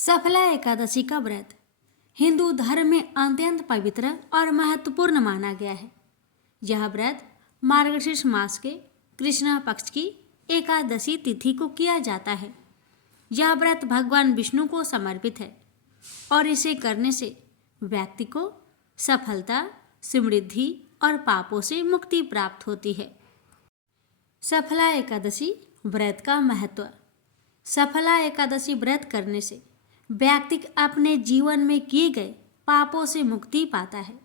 सफला एकादशी का व्रत हिंदू धर्म में अत्यंत पवित्र और महत्वपूर्ण माना गया है। यह व्रत मार्गशीर्ष मास के कृष्ण पक्ष की एकादशी तिथि को किया जाता है। यह व्रत भगवान विष्णु को समर्पित है और इसे करने से व्यक्ति को सफलता, समृद्धि और पापों से मुक्ति प्राप्त होती है। सफला एकादशी व्रत का महत्व। सफला एकादशी व्रत करने से व्यक्ति अपने जीवन में किए गए पापों से मुक्ति पाता है।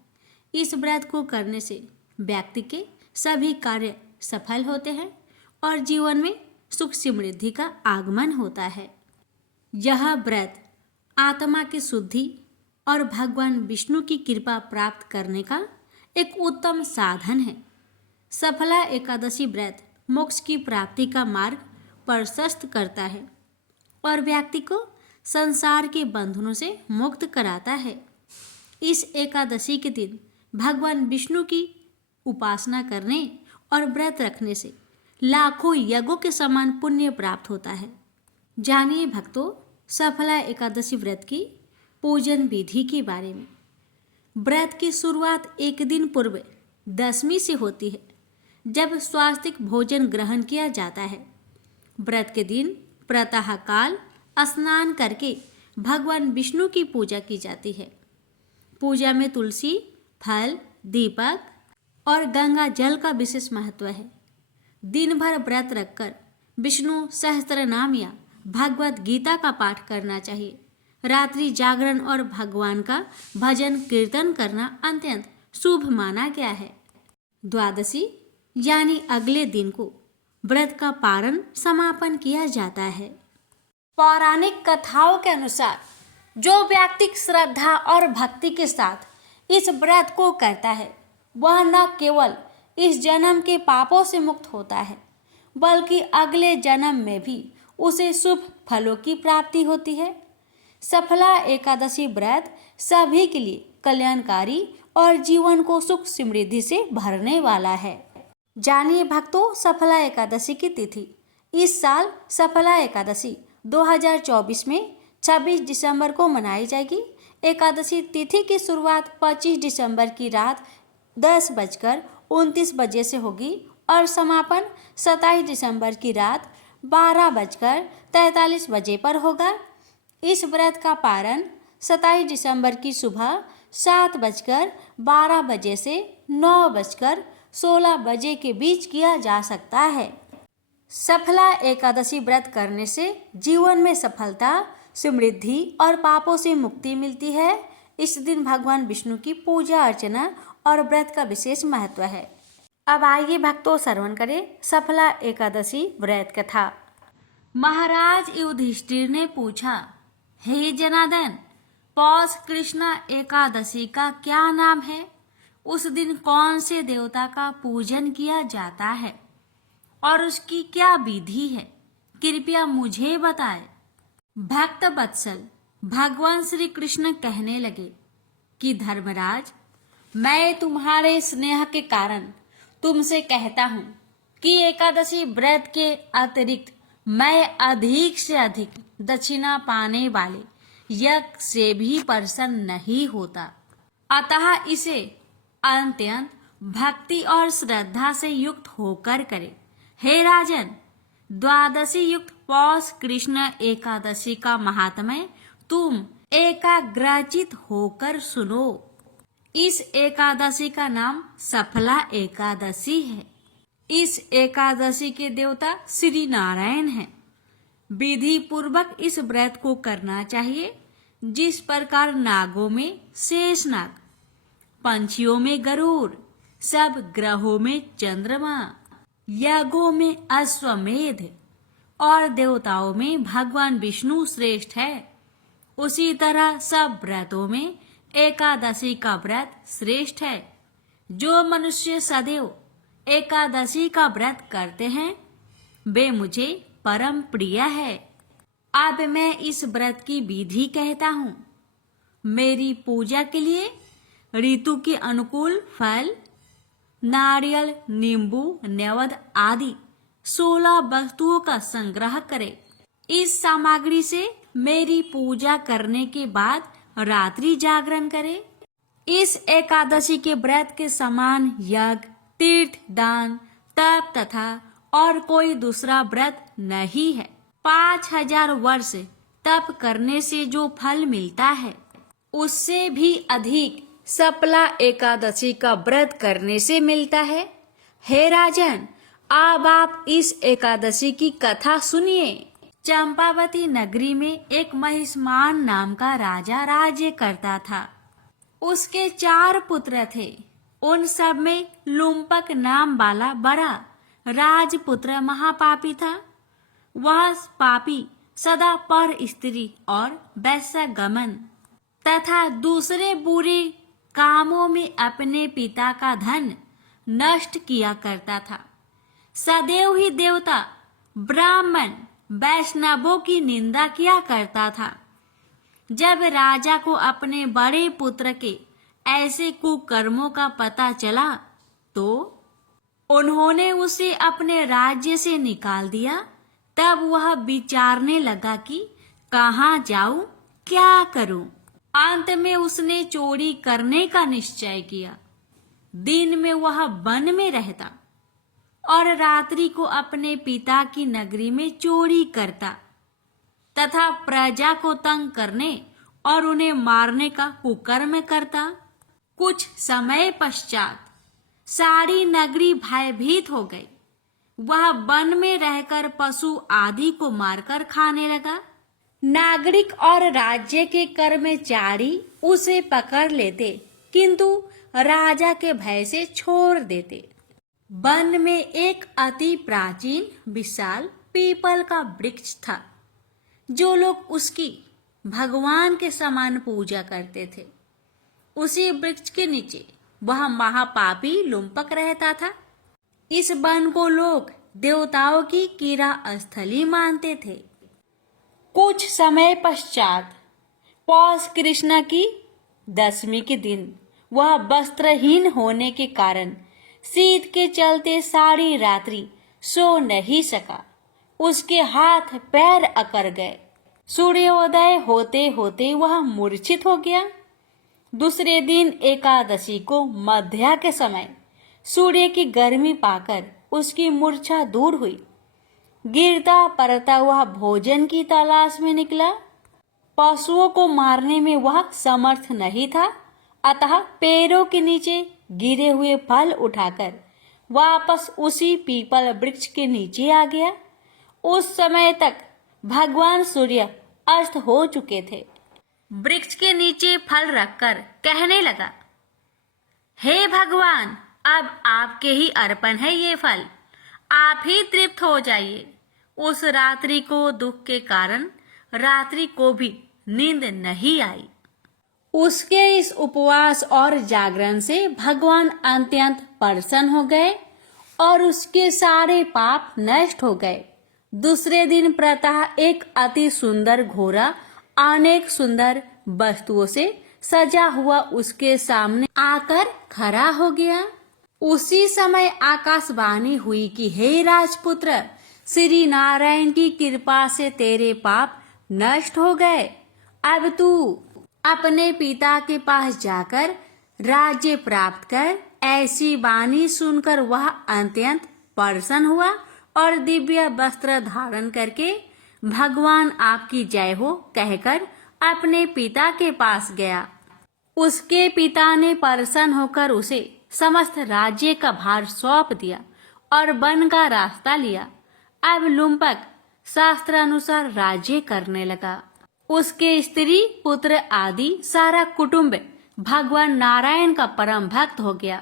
इस व्रत को करने से व्यक्ति के सभी कार्य सफल होते हैं और जीवन में सुख समृद्धि का आगमन होता है। यह व्रत आत्मा की शुद्धि और भगवान विष्णु की कृपा प्राप्त करने का एक उत्तम साधन है। सफला एकादशी व्रत मोक्ष की प्राप्ति का मार्ग प्रशस्त करता है और व्यक्ति को संसार के बंधनों से मुक्त कराता है। इस एकादशी के दिन भगवान विष्णु की उपासना करने और व्रत रखने से लाखों यज्ञों के समान पुण्य प्राप्त होता है। जानिए भक्तों, सफला एकादशी व्रत की पूजन विधि के बारे में। व्रत की शुरुआत एक दिन पूर्व दशमी से होती है, जब स्वास्तिक भोजन ग्रहण किया जाता है। व्रत के दिन प्रातःकाल स्नान करके भगवान विष्णु की पूजा की जाती है। पूजा में तुलसी, फल, दीपक और गंगा जल का विशेष महत्व है। दिन भर व्रत रखकर विष्णु सहस्त्र नाम या भगवत गीता का पाठ करना चाहिए। रात्रि जागरण और भगवान का भजन कीर्तन करना अत्यंत शुभ माना गया है। द्वादशी यानी अगले दिन को व्रत का पारण समापन किया जाता है। पौराणिक कथाओं के अनुसार जो व्यक्ति श्रद्धा और भक्ति के साथ इस व्रत को करता है, वह न केवल इस जन्म के पापों से मुक्त होता है, बल्कि अगले जन्म में भी उसे शुभ फलों की प्राप्ति होती है। सफला एकादशी व्रत सभी के लिए कल्याणकारी और जीवन को सुख समृद्धि से भरने वाला है। जानिए भक्तों, सफला एकादशी की तिथि। इस साल सफला एकादशी 2024 में 26 दिसंबर को मनाई जाएगी। एकादशी तिथि की शुरुआत 25 दिसंबर की रात 10:29 से होगी और समापन 27 दिसंबर की रात 12:43 पर होगा। इस व्रत का पारण 27 दिसंबर की सुबह 7:12 से 9:16 के बीच किया जा सकता है। सफला एकादशी व्रत करने से जीवन में सफलता, समृद्धि और पापों से मुक्ति मिलती है। इस दिन भगवान विष्णु की पूजा अर्चना और व्रत का विशेष महत्व है। अब आइए भक्तों, श्रवण करें सफला एकादशी व्रत कथा। महाराज युधिष्ठिर ने पूछा, हे जनार्दन, पौष कृष्ण एकादशी का क्या नाम है? उस दिन कौन से देवता का पूजन किया जाता है और उसकी क्या विधि है? कृपया मुझे बताएं। भक्त वत्सल भगवान श्री कृष्ण कहने लगे कि धर्मराज, मैं तुम्हारे स्नेह के कारण तुमसे कहता हूँ कि एकादशी व्रत के अतिरिक्त मैं अधिक से अधिक दक्षिणा पाने वाले यज्ञ से भी प्रसन्न नहीं होता। अतः इसे अत्यंत भक्ति और श्रद्धा से युक्त होकर करे। हे राजन, द्वादशी युक्त पौष कृष्ण एकादशी का महात्म्य तुम एकाग्रचित होकर सुनो। इस एकादशी का नाम सफला एकादशी है। इस एकादशी के देवता श्री नारायण हैं। विधि पूर्वक इस व्रत को करना चाहिए। जिस प्रकार नागों में शेषनाग, पंछियों में गरुड़, सब ग्रहों में चंद्रमा, यज्ञों में अश्वमेध और देवताओं में भगवान विष्णु श्रेष्ठ है, उसी तरह सब व्रतों में एकादशी का व्रत श्रेष्ठ है। जो मनुष्य सदैव एकादशी का व्रत करते हैं, वे मुझे परम प्रिय है। अब मैं इस व्रत की विधि कहता हूँ। मेरी पूजा के लिए ऋतु के अनुकूल फल, नारियल, नींबू, नैवेद्य आदि 16 वस्तुओं का संग्रह करें। इस सामग्री से मेरी पूजा करने के बाद रात्रि जागरण करे। इस एकादशी के व्रत के समान यज्ञ, तीर्थ, दान, तप तथा और कोई दूसरा व्रत नहीं है। 5000 वर्ष तप करने से जो फल मिलता है उससे भी अधिक सफला एकादशी का व्रत करने से मिलता है। हे राजन, अब आप इस एकादशी की कथा सुनिए। चंपावती नगरी में एक महिष्मान नाम का राजा राज्य करता था। उसके 4 पुत्र थे। उन सब में लुम्पक नाम वाला बड़ा राजपुत्र महापापी था। वह पापी सदा पर स्त्री और वैश्यगमन तथा दूसरे बुरे कामों में अपने पिता का धन नष्ट किया करता था। सदैव ही देवता, ब्राह्मण, वैष्णवों की निंदा किया करता था। जब राजा को अपने बड़े पुत्र के ऐसे कुकर्मों का पता चला तो उन्होंने उसे अपने राज्य से निकाल दिया। तब वह विचारने लगा कि कहाँ जाऊं, क्या करूं। अंत में उसने चोरी करने का निश्चय किया। दिन में वह वन में रहता और रात्रि को अपने पिता की नगरी में चोरी करता तथा प्रजा को तंग करने और उन्हें मारने का कुकर्म करता। कुछ समय पश्चात सारी नगरी भयभीत हो गई। वह वन में रहकर पशु आदि को मारकर खाने लगा। नागरिक और राज्य के कर्मचारी उसे पकड़ लेते किंतु राजा के भय से छोड़ देते। वन में एक अति प्राचीन विशाल पीपल का वृक्ष था। जो लोग उसकी भगवान के समान पूजा करते थे। उसी वृक्ष के नीचे वह महापापी लुम्पक रहता था। इस वन को लोग देवताओं की कीड़ा स्थली मानते थे। कुछ समय पश्चात पौष कृष्ण की 10वीं के दिन वह वस्त्रहीन होने के कारण शीत के चलते सारी रात्रि सो नहीं सका। उसके हाथ पैर अकड़ गए। सूर्योदय होते होते वह मूर्छित हो गया। दूसरे दिन एकादशी को मध्या के समय सूर्य की गर्मी पाकर उसकी मूर्छा दूर हुई। गिरता पड़ता वह भोजन की तलाश में निकला। पशुओं को मारने में वह समर्थ नहीं था, अतः पैरों के नीचे गिरे हुए फल उठाकर वापस उसी पीपल वृक्ष के नीचे आ गया। उस समय तक भगवान सूर्य अस्त हो चुके थे। वृक्ष के नीचे फल रखकर कहने लगा, हे भगवान, अब आपके ही अर्पण है ये फल, आप ही तृप्त हो जाइए। उस रात्रि को दुख के कारण रात्रि को भी नींद नहीं आई। उसके इस उपवास और जागरण से भगवान अत्यंत प्रसन्न हो गए और उसके सारे पाप नष्ट हो गए। दूसरे दिन प्रातः एक अति सुंदर घोड़ा अनेक सुंदर वस्तुओं से सजा हुआ उसके सामने आकर खड़ा हो गया। उसी समय आकाशवाणी हुई कि हे राजपुत्र, श्री नारायण की कृपा से तेरे पाप नष्ट हो गए। अब तू अपने पिता के पास जाकर राज्य प्राप्त कर। ऐसी वाणी सुनकर वह अत्यंत प्रसन्न हुआ और दिव्य वस्त्र धारण करके भगवान आपकी जय हो कहकर अपने पिता के पास गया। उसके पिता ने प्रसन्न होकर उसे समस्त राज्य का भार सौंप दिया और वन का रास्ता लिया। अब लुम्पक शास्त्र अनुसार राज्य करने लगा। उसके स्त्री, पुत्र आदि सारा कुटुंब भगवान नारायण का परम भक्त हो गया।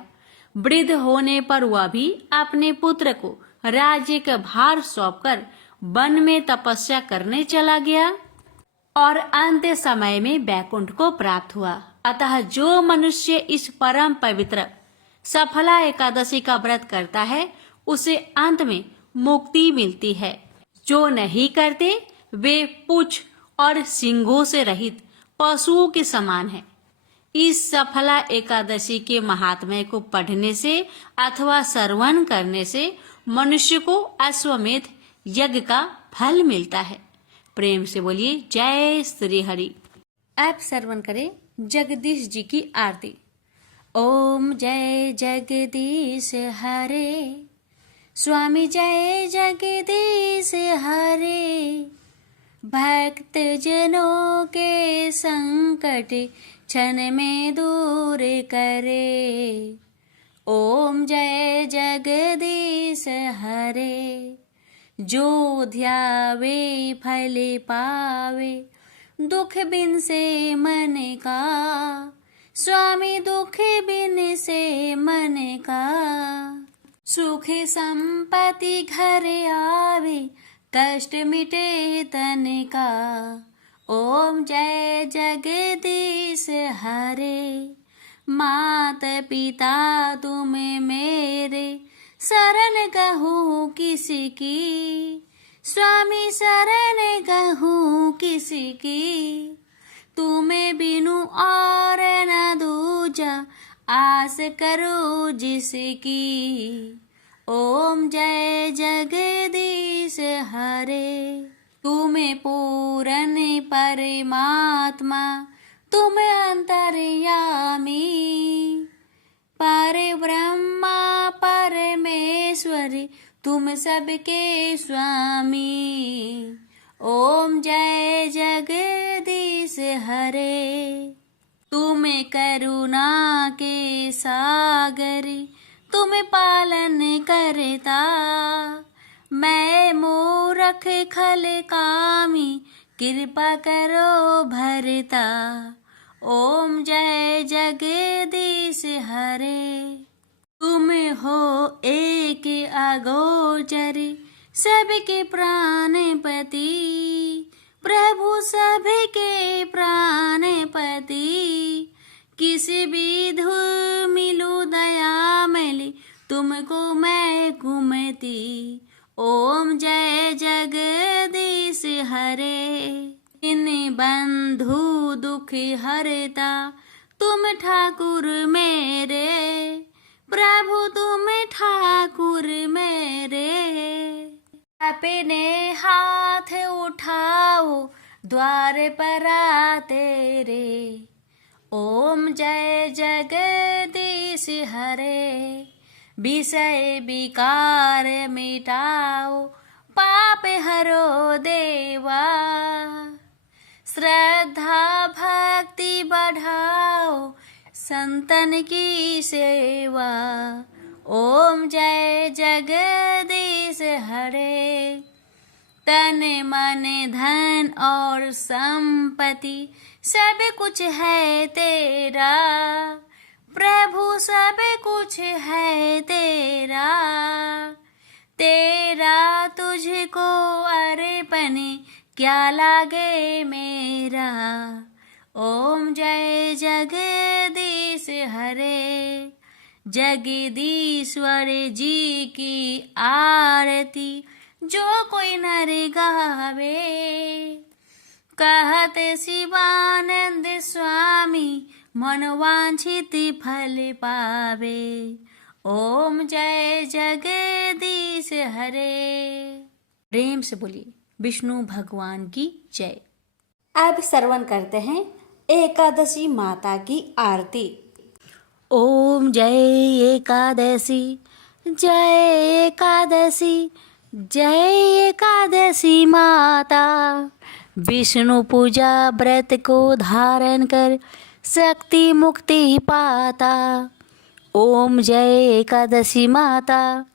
वृद्ध होने पर वह भी अपने पुत्र को राज्य का भार सौंपकर वन में तपस्या करने चला गया और अंत समय में वैकुंठ को प्राप्त हुआ। अतः जो मनुष्य इस परम पवित्र सफला एकादशी का व्रत करता है उसे अंत में मुक्ति मिलती है। जो नहीं करते वे पूंछ और सींगों से रहित पशुओं के समान है। इस सफला एकादशी के महात्म्य को पढ़ने से अथवा श्रवण करने से मनुष्य को अश्वमेध यज्ञ का फल मिलता है। प्रेम से बोलिए जय श्री हरि। आप श्रवण करें जगदीश जी की आरती। ओम जय जगदीश हरे, स्वामी जय जगदीश हरे। भक्त जनों के संकट क्षण में दूर करे। ओम जय जगदीश हरे। जो ध्यावे फल पावे, दुख बिन से मन का। स्वामी दुख बिन से मन का। सुख संपत्ति घर आवे, कष्ट मिटे तन का। ओम जय जगदीश हरे। मात पिता तुम मेरे, शरण कहूँ किसकी। स्वामी शरण कहूँ किसकी। तुम्हें बिनु और न दूजा, आस करो जिसकी। ओम जय जगदीश हरे। तुम्हें पूरन परमात्मा, तुम अंतर्यामी। पर ब्रह्मा परमेश्वरी, तुम सबके स्वामी। ओम जय जगदीश हरे। तुम करुणा के सागरी, तुम पालन करता। मैं मूरख खल कामी, कृपा करो भरता। ओम जय जगदीश हरे। तुम हो एक अगोचरी, सबके प्राणपति। प्रभु सबके प्राणपति। किस विधु मिलूं दया मिली, तुमको मैं कुमति। ओम जय जगदीश हरे। इन बंधु दुख हरता, तुम ठाकुर मेरे। प्रभु तुम ठाकुर मेरे। अपने हाथ उठाओ, द्वार पर तेरे। ओम जय जगदीश हरे। विषय विकार मिटाओ, पाप हरो देवा। श्रद्धा भक्ति बढ़ाओ, संतन की सेवा। ओम जय जगदीश हरे। तन मन धन और संपत्ति, सब कुछ है तेरा। प्रभु सब कुछ है तेरा। तेरा तुझको अर्पण, क्या लागे मेरा। ओम जय जगदीश हरे। जगदीश्वर जी की आरती, जो कोई नर गावे। कहत शिवानंद स्वामी, मनोवांछित फल पावे। ओम जय जगदीश हरे। प्रेम से बोलिए विष्णु भगवान की जय। अब श्रवण करते हैं एकादशी माता की आरती। ओम जय एकादशी, जय एकादशी, जय एकादशी माता। विष्णु पूजा व्रत को धारण कर, शक्ति मुक्ति पाता। ओम जय एकादशी माता,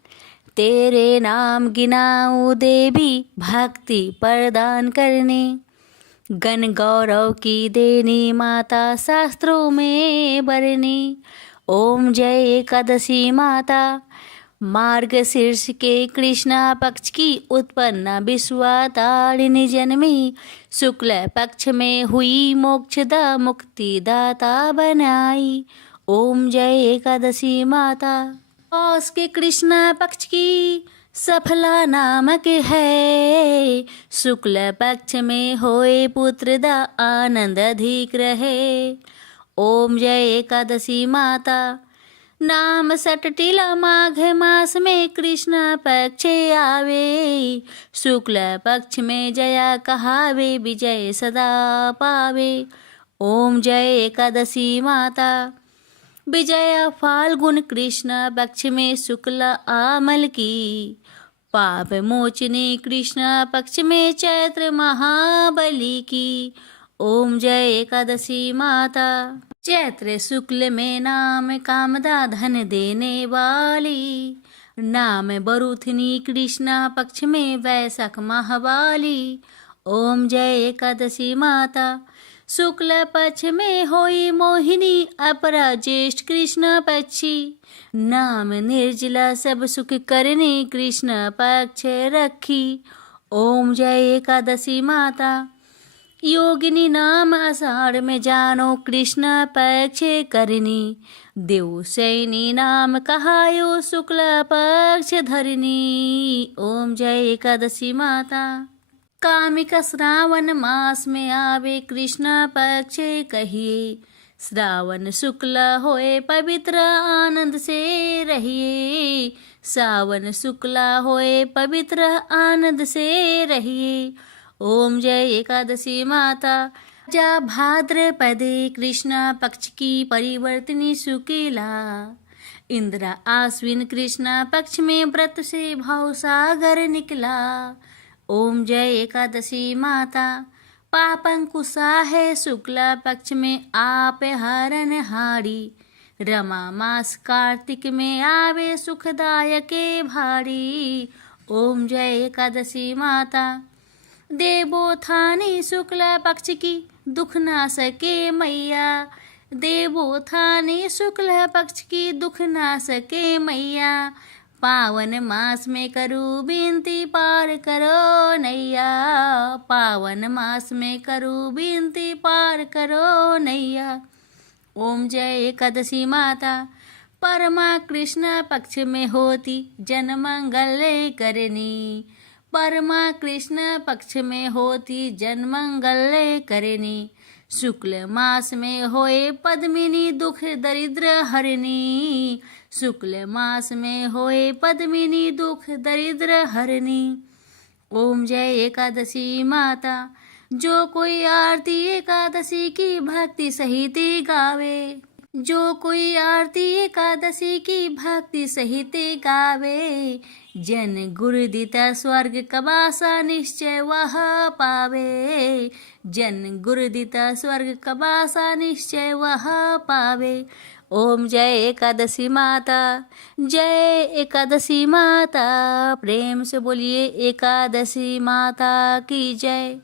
तेरे नाम गिनाऊं देवी, भक्ति प्रदान करने। गण गौरव की देनी माता, शास्त्रों में बरनी। ओम जय एकादशी माता, मार्गशीर्ष के कृष्णा पक्ष की उत्पन्ना विश्वातारिणी जन्मी। शुक्ल पक्ष में हुई मोक्षदा, मुक्तिदाता बनाई। ओम जय एकादशी माता, पौष के कृष्णा पक्ष की सफला नामक है। शुक्ल पक्ष में होए पुत्रदा, आनंद अधिक रहे। ओम जय एकादशी माता, नाम सटटिला माघ मास में कृष्ण पक्ष आवे, शुक्ल पक्ष में जया कहावे, विजय सदा पावे। ओम जय एकादशी माता। विजया फाल्गुन कृष्ण पक्ष में शुक्ल आमल की, पाप मोचनी कृष्ण पक्ष में चैत्र महाबली की। ओम जय एकादशी माता। चैत्र शुक्ल में नाम कामदा धन देने वाली, नाम बरुथनी कृष्ण पक्ष में वैशाख महावाली। ओम जय एकादशी माता। शुक्ल पक्ष में होई मोहिनी, अपरा ज्येष्ठ कृष्ण पक्षी, नाम निर्जला सब सुख करने कृष्ण पक्ष रखी। ओम जय एकादशी माता। योगिनी नाम आषाढ़ में जानो कृष्ण पक्ष करनी, देव सैनी नाम कहायो शुक्ल पक्ष धरनी। ओम जय एकादशी माता। कामिका श्रावण मास में आवे कृष्ण पक्ष कहिए, श्रावण शुक्ल होए पवित्र आनंद से रहिए, सावन शुक्ल होए पवित्र आनंद से रहिए। ओम जय एकादशी माता। जा भाद्रपदे कृष्ण पक्ष की परिवर्तनी शुक्ला, इंद्रा आश्विन कृष्ण पक्ष में व्रत से भाव सागर निकला। ओम जय एकादशी माता। पापंकुशा है शुक्ला पक्ष में आप हरण हारी, रमा मास कार्तिक में आवे सुखदायक भारी। ओम जय एकादशी माता। देवोत्थानी शुक्ला पक्ष की दुख ना सके मैया, देवोत्थानी शुक्ला पक्ष की दुख ना सके मैया, पावन मास में करूँ विनती पार करो नैया, पावन मास में करूँ विनती पार करो नैया। ओम जय एकादशी माता। परमा कृष्ण पक्ष में होती जन मंगल करनी, परमा कृष्ण पक्ष में होती जन मंगल करनी, शुक्ल मास में होए पद्मिनी दुख दरिद्र हरनी, शुक्ल मास में होए पद्मिनी दुख दरिद्र हरनी। ओम जय एकादशी माता। जो कोई आरती एकादशी की भक्ति सहित गावे, जो कोई आरती एकादशी की भक्ति सहित गावे, जन गुरु दिता स्वर्ग कबासा निश्चय वह पावे, जन गुरु दिता स्वर्ग कबासा निश्चय वह पावे। ओम जय एकादशी माता। जय एकादशी माता। प्रेम से बोलिए एकादशी माता की जय।